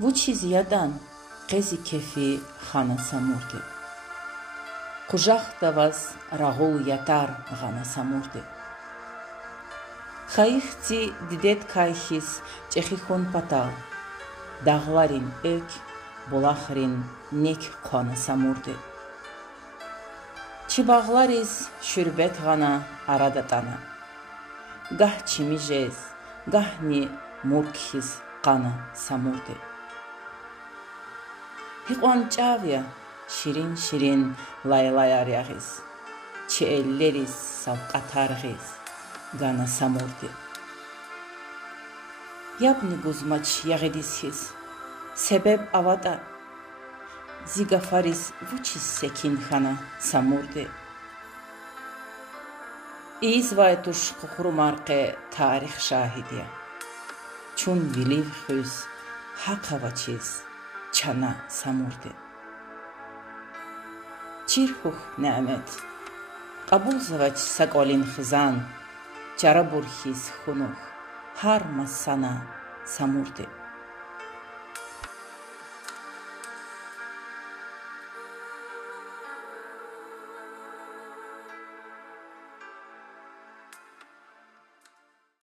Вучи зиядан қези кефи хана самурди. Қужақтаваз рағул ятар ғана самурди. Хаихти дидет кайхис чехихон патал. Дағларин өк, бұлақрин нек қана самурди. Чибағларис шүрбет ғана арадатана. Гах чимижез, гахни муркхис қана самурди. Hiqon çavya, şirin şirin laylayar yağız. Çielleris savqatarğız, gana samurdi. Yabni guzmaç yağıdisiz, sebep avada. Zigafaris vuçis sekin xana samurdi. İzvaytuş kuxrumarqe tarix şahidiya. Çun viliv xüz haqavaçiz. Çana samurdi. Çirxux nəmet. Qabul zavaç sakolin xizan. Çaraburxis xunux. Har masana samurdi.